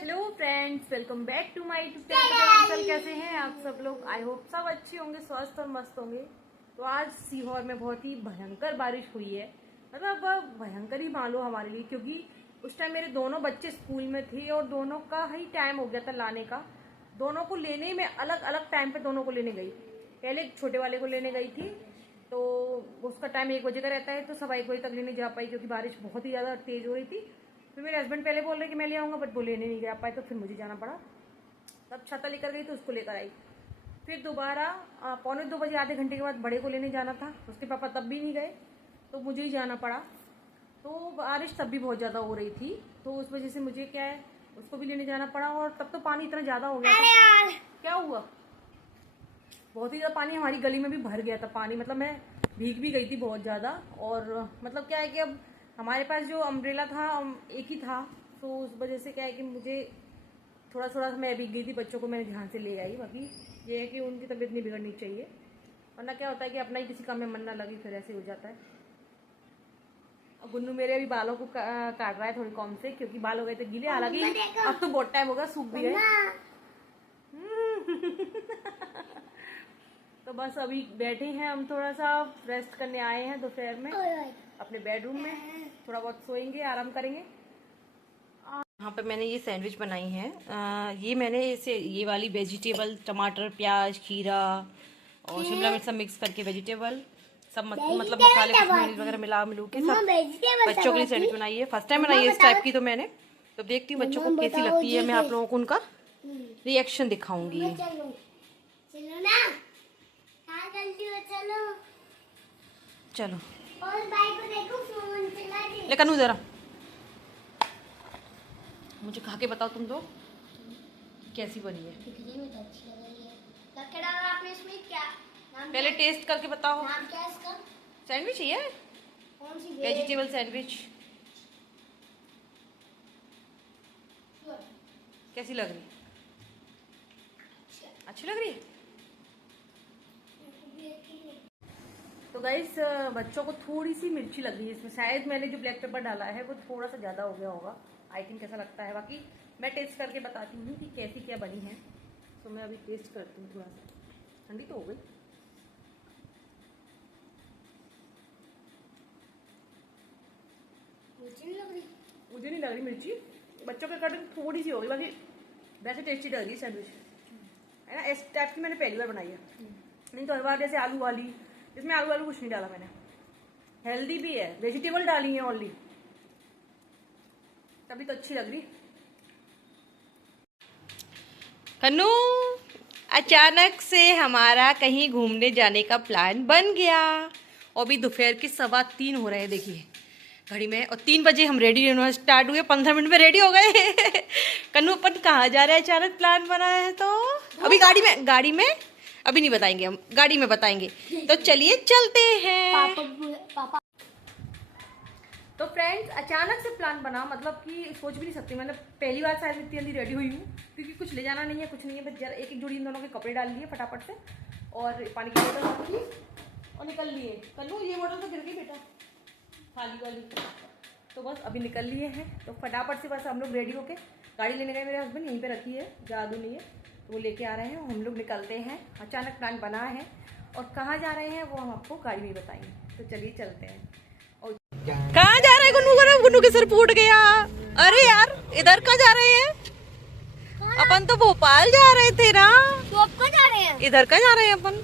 Hello friends, welcome back to my YouTube channel. कैसे हैं आप सब लोग? आई होप सब अच्छे होंगे, स्वस्थ और मस्त होंगे। तो आज सीहोर में बहुत ही भयंकर बारिश हुई है। मतलब भयंकर ही मान लो हमारे लिए, क्योंकि उस टाइम मेरे दोनों बच्चे स्कूल में थे और दोनों का ही टाइम हो गया था लाने का। दोनों को लेने में अलग अलग टाइम पे दोनों को लेने गई। पहले छोटे वाले को लेने गई थी तो उसका टाइम 1 बजे का रहता है, तो सवा 1 बजे तक लेने जा पाई क्योंकि बारिश बहुत ही ज़्यादा तेज़ हो रही थी। फिर मेरे हस्बैंड पहले बोल रहे कि मैं ले आऊँगा, बट वो लेने नहीं जा पाए, तो फिर मुझे जाना पड़ा। तब छाता लेकर गई तो उसको लेकर आई। फिर दोबारा 1:45 बजे आधे घंटे के बाद बड़े को लेने जाना था, उसके पापा तब भी नहीं गए तो मुझे ही जाना पड़ा। तो बारिश तब भी बहुत ज़्यादा हो रही थी, तो उस वजह से मुझे क्या है उसको भी लेने जाना पड़ा। और तब तो पानी इतना ज़्यादा हो गया था। क्या हुआ? बहुत ही ज़्यादा पानी हमारी गली में भी भर गया था पानी। मतलब मैं भीग भी गई थी बहुत ज़्यादा। और मतलब क्या है कि अब हमारे पास जो अम्ब्रेला था एक ही था, तो उस वजह से क्या है कि मुझे थोड़ा थोड़ा मैं भीग गई थी। बच्चों को मैंने ध्यान से ले आई। बाकी ये है कि उनकी तबीयत नहीं बिगड़नी चाहिए, वरना क्या होता है कि अपना ही किसी काम में मन ना लगे, फिर ऐसे हो जाता है। गुन्नू मेरे अभी बालों को काट रहा है थोड़ी कम से, क्योंकि बाल हो गए थे गीले। हालांकि अब तो बहुत टाइम होगा, सूख भी गए। तो बस अभी बैठे हैं हम, थोड़ा सा रेस्ट करने आए हैं दोपहर में अपने बेडरूम में। थोड़ा बहुत सोएंगे, आराम करेंगे। यहाँ पे मैंने ये सैंडविच बनाई है। ये मैंने इसे ये वाली वेजिटेबल, टमाटर, प्याज, खीरा और शिमला मिर्च सब मिक्स करके वेजिटेबल सब मतलब मसाले वगैरह मिलू के सब बच्चों के लिए सैंडविच बनाई है। फर्स्ट टाइम बनाई है इस टाइप की। तो मैंने तो देखती हूँ बच्चों को कैसी लगती है। मैं आप लोगों को उनका रिएक्शन दिखाऊंगी। चलो लेकिन जरा मुझे खा के बताओ तुम दो कैसी बनी है। पहले टेस्ट करके बताओ। सैंडविच ही है, वेजिटेबल सैंडविच। कैसी लग रही? अच्छी लग रही है। तो गाइस बच्चों को थोड़ी सी मिर्ची लग रही है इसमें। शायद मैंने जो ब्लैक पेपर डाला है वो थोड़ा सा ज़्यादा हो गया होगा। आई थिंक कैसा लगता है। बाकी मैं टेस्ट करके बताती हूँ कि कैसी क्या बनी है। तो मैं अभी टेस्ट करती हूँ। थोड़ा सा ठंडी तो हो गई। मुझे नहीं लग रही मिर्ची, बच्चों के अकॉर्डिंग थोड़ी सी होगी। बाकी वैसे टेस्टी लग रही है सैंडविच, है ना। इस टाइप की मैंने पहली बार बनाई है। नहीं तो हर बार जैसे आलू वाली, इसमें आलू वालू कुछ नहीं डाला मैंने। हेल्दी भी है, वेजिटेबल डाली है ओनली, तभी तो अच्छी लग रही। कन्नू, अचानक से हमारा कहीं घूमने जाने का प्लान बन गया। और अभी दोपहर के 2:15 हो रहे हैं, देखिए घड़ी में। और 3 बजे हम रेडी होना स्टार्ट हुए, 15 मिनट में रेडी हो गए। कन्नू अपन कहाँ जा रहे हैं? अचानक प्लान बना है तो अभी गाड़ी में अभी नहीं बताएंगे, हम गाड़ी में बताएंगे। तो चलिए चलते हैं। पापा। तो फ्रेंड्स अचानक से प्लान बना, मतलब कि सोच भी नहीं सकती। मैंने पहली बार शायद इतनी जल्दी रेडी हुई हूँ, क्योंकि कुछ ले जाना नहीं है, कुछ नहीं है। बस जरा एक जोड़ी इन दोनों के कपड़े डाल लिए फटाफट से, और पानी की बोतल रखी और निकल लिए। कन्नू ये बोतल तो गिर गई बेटा, खाली वाली। तो बस अभी निकल लिए हैं। तो फटाफट से बस हम लोग रेडी होके गाड़ी लेने गए। मेरे हस्बैंड यहीं पे रखी है, जादू नहीं है, तो वो लेके आ रहे हैं। हम लोग निकलते हैं। अचानक प्लान बना है और कहाँ जा रहे हैं वो हम आपको गाड़ी में बताएंगे। तो चलिए चलते हैं। और कहाँ जा रहे हैं गुन्नू? गुन्नू के सिर फूट गया। अरे यार इधर कहाँ जा रहे हैं? अपन तो भोपाल जा रहे थे ना। तो अब कहाँ जा रहे हैं? इधर कहाँ जा रहे हैं अपन?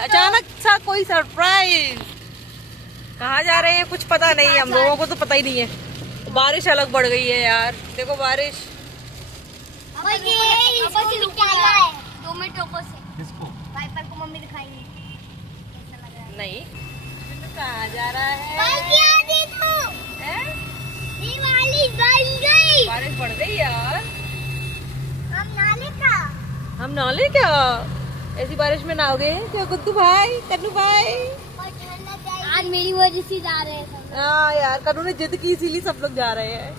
अचानक सा कोई सरप्राइज। कहाँ जा रहे हैं कुछ पता नहीं, हम लोगों को तो पता ही नहीं है। बारिश अलग बढ़ गई है यार, देखो बारिश। 2 मिनट वाइपर को मम्मी दिखाएंगे नहीं। कहाँ जा रहा है? बारिश बढ़ गई यार। हम नाले क्या ऐसी बारिश में नहाओगे क्या गुड्डू भाई, कन्नू भाई? आज मेरी वजह से जा रहे हैं। हाँ यार, कन्नू ने जिद की, इसीलिए सब लोग जा रहे हैं।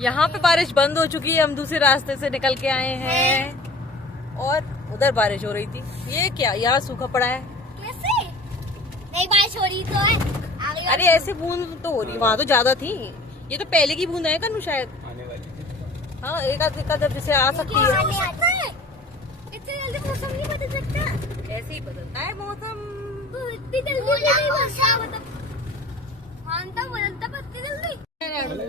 यहाँ पे बारिश बंद हो चुकी है, हम दूसरे रास्ते से निकल के आए हैं और उधर बारिश हो रही थी। ये क्या यहाँ सूखा पड़ा है, नहीं बारिश हो रही तो है। अरे ऐसे बूंद तो हो रही, वहाँ तो ज्यादा थी। ये तो पहले की बूंद है कनु शायद आने वाली। हाँ एक आध जैसे आ सकती है। इतनी जल्दी मौसम नहीं बदल सकता। ऐसे ही बदलता है मौसम। इतनी जल्दी नहीं बदलता मतलब। हाँ तो बदलता पर इतनी जल्दी। मम्मी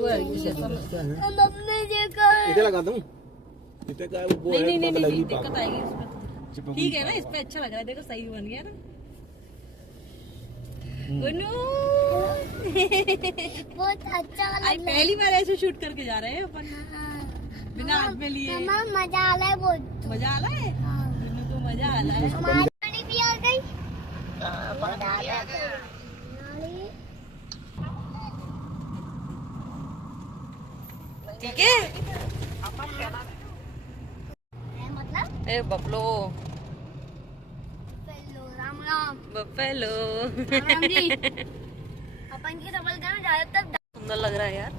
देखा है। इधर लगा दूं? इधर का वो नहीं है, नहीं नहीं, लगी नहीं पापा। दिक्कत आएगी इसमें। ठीक है ना, इस पे अच्छा लग रहा है, देखो सही बन गया ना। गुनू बहुत अच्छा आज लग रहा है। पहली बार ऐसे शूट करके जा रहे हैं अपन, बिना हाथ में लिए। मम्मा मजा आ रहा है बहुत। मजा आ रहा है, गुनू को मजा आ रहा है। हमारी पानी भी आ गई। ठीक है मतलब ए बबलो राम राम बफेलो राम जी। अपन की डबल गन ज्यादातर सुंदर लग रहा है यार,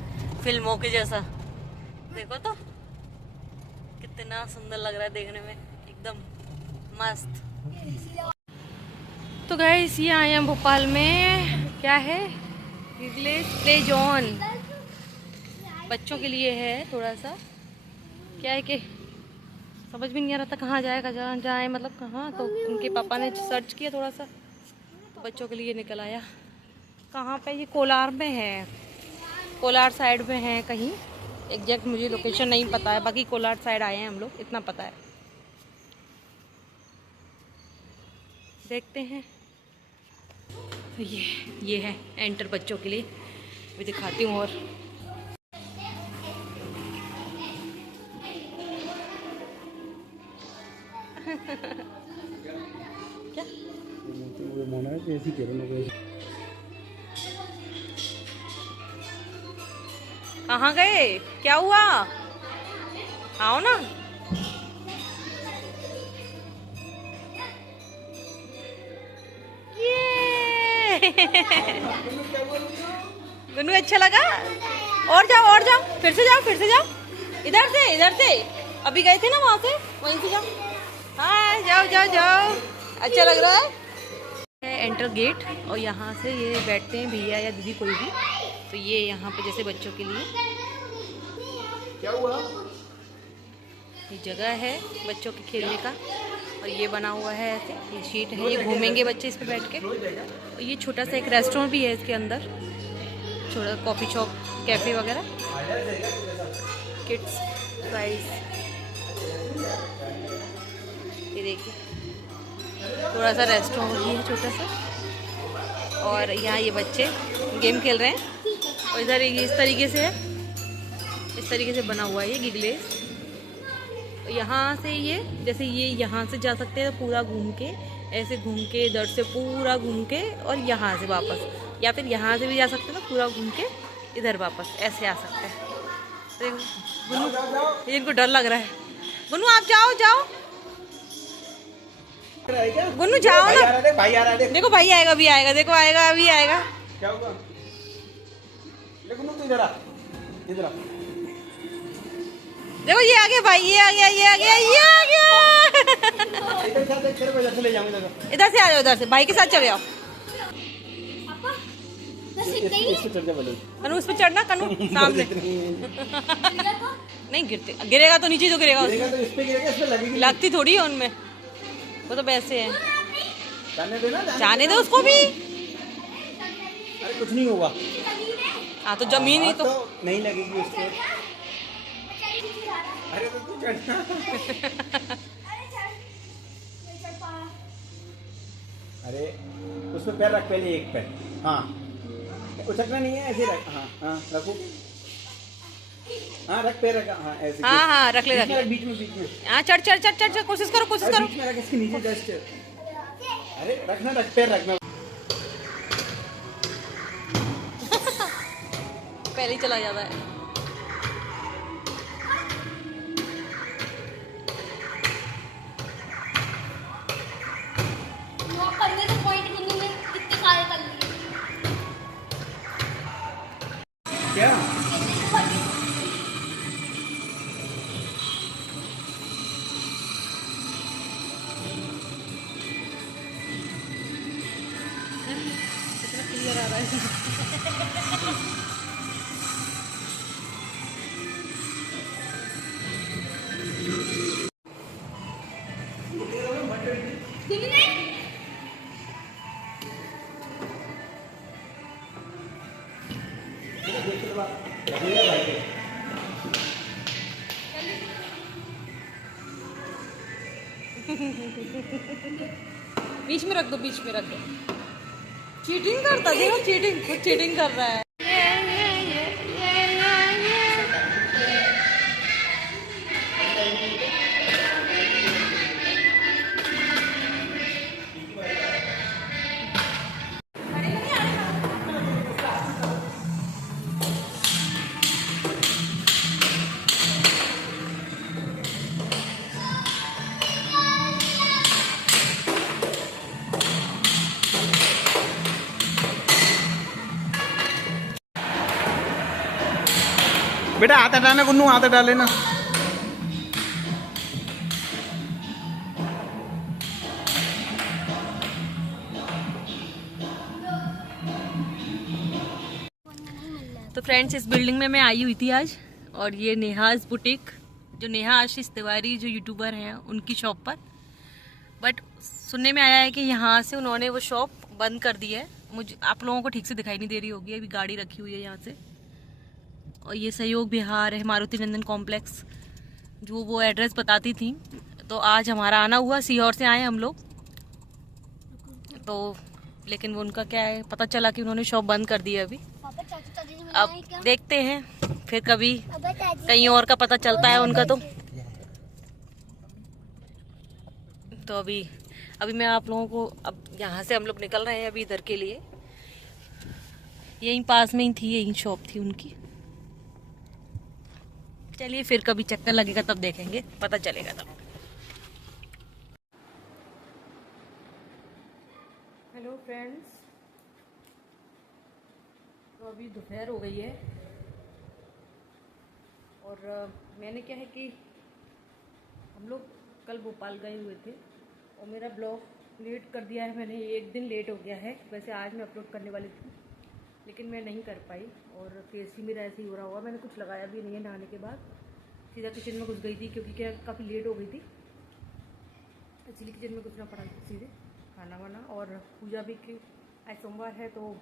फिल्मों के जैसा। देखो तो कितना सुंदर लग रहा है देखने में, एकदम मस्त। तो गाइस ये आए हैं भोपाल में, क्या है, इंग्लिश प्ले जोन। बच्चों के लिए है थोड़ा सा, क्या है कि समझ भी नहीं आ रहा था कहाँ जाए, कहाँ जाए, मतलब कहाँ। तो उनके पापा ने सर्च किया थोड़ा सा, तो बच्चों के लिए निकल आया। कहाँ पे, ये कोलार में है, कोलार साइड में है कहीं, एग्जैक्ट मुझे लोकेशन नहीं पता है, बाकी कोलार साइड आए हैं हम लोग, इतना पता है। देखते हैं। ये है एंटर बच्चों के लिए, मैं दिखाती हूँ। और क्या वो माना है कि ऐसी कह रहे हैं। कहाँ गए, क्या हुआ, आओ ना। गुनू अच्छा लगा, और जाओ, फिर से जाओ, इधर से अभी गए थे ना वहाँ से, वहीं से जाओ। हाँ जाओ, अच्छा लग रहा है। एंटर गेट, और यहाँ से ये बैठते हैं भैया या दीदी कोई भी। तो ये यहाँ पे जैसे बच्चों के लिए क्या हुआ? ये जगह है बच्चों के खेलने का, और ये बना हुआ है ऐसे, ये शीट है, ये घूमेंगे बच्चे इस पे बैठ के। और ये छोटा सा एक रेस्टोरेंट भी है इसके अंदर, छोटा कॉफ़ी शॉप, कैफ़े वगैरह, किड्स प्राइस। ये देखिए थोड़ा सा रेस्टोरेंट भी है छोटा सा, और यहाँ ये बच्चे गेम खेल रहे हैं। और इधर ये इस तरीके से है, इस तरीके से बना हुआ है ये गिगलेस। यहाँ से ये जैसे ये यहाँ से जा सकते हैं पूरा घूम के, ऐसे घूम के, इधर से पूरा घूम के, और यहाँ से वापस, या फिर यहाँ से भी जा सकते हैं ना पूरा घूम के इधर वापस, ऐसे आ सकते हैं। देखो गुनू, ये इनको डर लग रहा है। गुनू आप जाओ गुनू जाओ ना। भाई आ रहा है। देखो भाई आएगा, अभी आएगा, देखो आएगा, अभी आएगा। क्या हुआ? लेकिन तू इधर आ। देखो ये आ गया भाई, ये आ गया। इधर से ले जाऊंगा। इधर से आ जाओ, इधर से भाई के साथ चले जाओ। इस पे चढ़ जा बोले। कनु उस पे चढ़ना, कनु सामने। नहीं गिरेगा तो नीचे तो गिरेगा उसमें। तो इस पे गिरेगा, इस पे लगेगी। लगती थोड़ी है उनमें, वो तो वैसे है। जाने दो उसको भी। अरे कुछ नहीं होगा। हाँ तो जमीन ही तो नहीं लगेगी उस पे। अरे तो तू चढ़ना। अरे उस पे पैर रख, पहले एक पैर। हाँ उछकना नहीं है, ऐसे रख। हाँ रखो। हाँ रख, पैर रख। हाँ ऐसे। हाँ रख ले। बीच में। हाँ चढ़, कोशिश करो। बीच में रख, इसके नीचे जस्ट। अरे रखना, रख, पैर रखना। पहले ही चला जाता है। करने तो पॉइंट कितने में कितने सारे कर लिए। क्या? नजर आ रहा है। बीच में रख दो, बीच में रख दो। चीटिंग करता देखो, चीटिंग, खुद चीटिंग कर रहा है। बेटा हाथ हटाना, गुन्नू हाथ हटा लेना। तो फ्रेंड्स, इस बिल्डिंग में मैं आई हुई थी आज, और ये नेहाज बुटीक, जो नेहा आशीष तिवारी जो यूट्यूबर हैं उनकी शॉप पर। बट सुनने में आया है कि यहाँ से उन्होंने वो शॉप बंद कर दी है। मुझे आप लोगों को ठीक से दिखाई नहीं दे रही होगी, अभी गाड़ी रखी हुई है यहाँ से। और ये सहयोग बिहार है, मारुति नंदन कॉम्प्लेक्स, जो वो एड्रेस बताती थी। तो आज हमारा आना हुआ, सीहोर से आए हम लोग। तो लेकिन वो उनका क्या है, पता चला कि उन्होंने शॉप बंद कर दी है अभी। अब देखते हैं, फिर कभी कहीं और का पता चलता है उनका। तो अभी मैं आप लोगों को, अब यहाँ से हम लोग निकल रहे हैं अभी इधर के लिए। यहीं पास में ही थी, यहीं शॉप थी उनकी। चलिए फिर कभी चक्कर लगेगा तब देखेंगे, पता चलेगा तब। हेलो फ्रेंड्स, तो अभी दोपहर हो गई है, और मैंने क्या है कि हम लोग कल भोपाल गए हुए थे, और मेरा ब्लॉग लेट कर दिया है मैंने, एक दिन लेट हो गया है। वैसे आज मैं अपलोड करने वाली थी, लेकिन मैं नहीं कर पाई, और फेस ही मेरा ऐसे ही हो रहा होगा। मैंने कुछ लगाया भी नहीं है नहाने के बाद, सीधा किचन में घुस गई थी, क्योंकि क्या काफ़ी लेट हो गई थी, इसलिए किचन में घुसना पड़ा सीधे खाना वाना। और पूजा भी की, आज सोमवार है, तो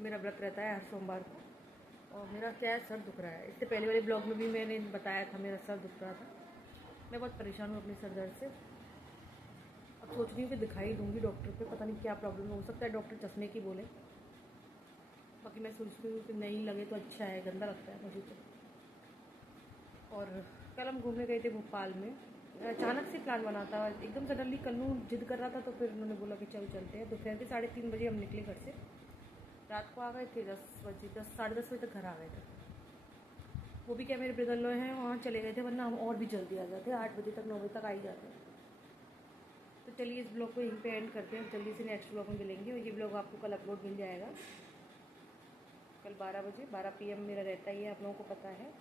मेरा व्रत रहता है हर सोमवार को। और मेरा क्या सर दुख रहा है, इससे पहले वाले ब्लॉग में भी मैंने बताया था मेरा सर दुख रहा था। मैं बहुत परेशान हूँ अपने सर दर्द से। अब सोच रही हूँ कि दिखाई दूँगी डॉक्टर पे, पता नहीं क्या प्रॉब्लम हो सकता है डॉक्टर चश्मे की बोले। बाकी मैं सोच रही हूँ कि नहीं लगे तो अच्छा है, गंदा लगता है मुझे तो। और कल हम घूमने गए थे भोपाल में, अचानक से प्लान बना था, एकदम सडनली। कन्नू जिद कर रहा था, तो फिर उन्होंने बोला कि चल चलते हैं। दोपहर के 3:30 बजे हम निकले घर से, रात को आ गए थे 10 बजे, 10 साढ़े 10 बजे तक घर आ गए थे। वो भी क्या, मेरे ब्रदर लो हैं वहाँ चले गए थे, वरना हम और भी जल्दी आ जाते, 8 बजे तक 9 बजे तक आ ही जाते। तो चलिए इस ब्लॉग को यहीं पे एंड करते हैं, जल्दी से नेक्स्ट ब्लॉग में मिलेंगे। और ये ब्लॉग आपको कल अपलोड मिल जाएगा, कल 12 बजे, 12 PM मेरा रहता ही है, आप लोगों को पता है।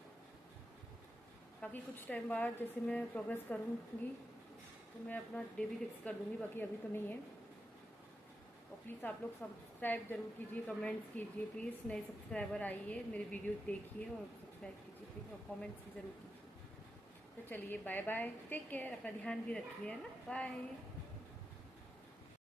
बाकी कुछ टाइम बाद जैसे मैं प्रोग्रेस करूँगी तो मैं अपना डे भी फिक्स कर दूँगी, बाकी अभी तो नहीं है। और प्लीज़ आप लोग सब्सक्राइब ज़रूर कीजिए, कमेंट्स कीजिए प्लीज़। नए सब्सक्राइबर आइए, मेरी वीडियो देखिए और सब्सक्राइब कीजिए प्लीज़, और कमेंट्स भी ज़रूर कीजिए। तो चलिए बाय बाय, टेक केयर, अपना ध्यान भी रखिए, है ना, बाय।